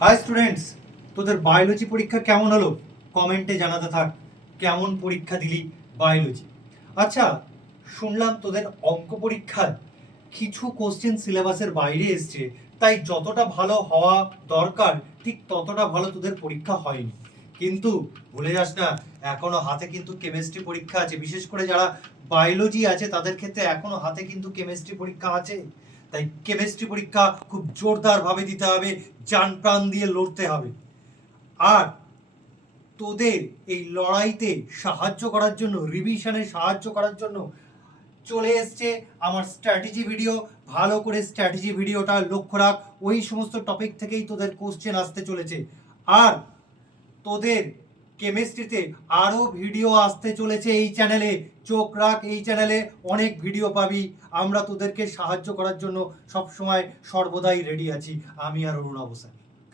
High students, তোদের biology পরীক্ষা কেমন হলো কমেন্টে জানাতে থাক। কেমন পরীক্ষা দিলি বায়োলজি? আচ্ছা, শুনলাম তোদের অঙ্ক পরীক্ষায় কিছু কোশ্চেন সিলেবাসের বাইরে এসছে, তাই যতটা ভালো হওয়া দরকার ঠিক ততটা ভালো তোদের পরীক্ষা হয়নি। কিন্তু ভুলে যাস না, এখনো হাতে কিন্তু কেমিস্ট্রি পরীক্ষা আছে। বিশেষ করে যারা বায়োলজি আছে তাদের ক্ষেত্রে এখনো হাতে কিন্তু কেমিস্ট্রি পরীক্ষা আছে। তাই কেমিস্ট্রি পরীক্ষা খুব জোরদার ভাবে দিতে হবে, জান প্রাণ দিয়ে লড়তে হবে। আর তোদের এই লড়াইতে সাহায্য করার জন্য, রিভিশনে সাহায্য করার জন্য চলে এসছে আমার স্ট্র্যাটেজি ভিডিও। ভালো করে স্ট্র্যাটেজি ভিডিওটা লক্ষ্য রাখ, ওই সমস্ত টপিক থেকেই তোদের কোশ্চেন আসতে চলেছে। আর তোদের কেমিস্ট্রিতে আরও ভিডিও আসতে চলেছে এই চ্যানেলে। চোখ রাখ, এই চ্যানেলে অনেক ভিডিও পাবি। আমরা তোদেরকে সাহায্য করার জন্য সবসময় সর্বদাই রেডি আছি, আমি আর অরুণ অবসান।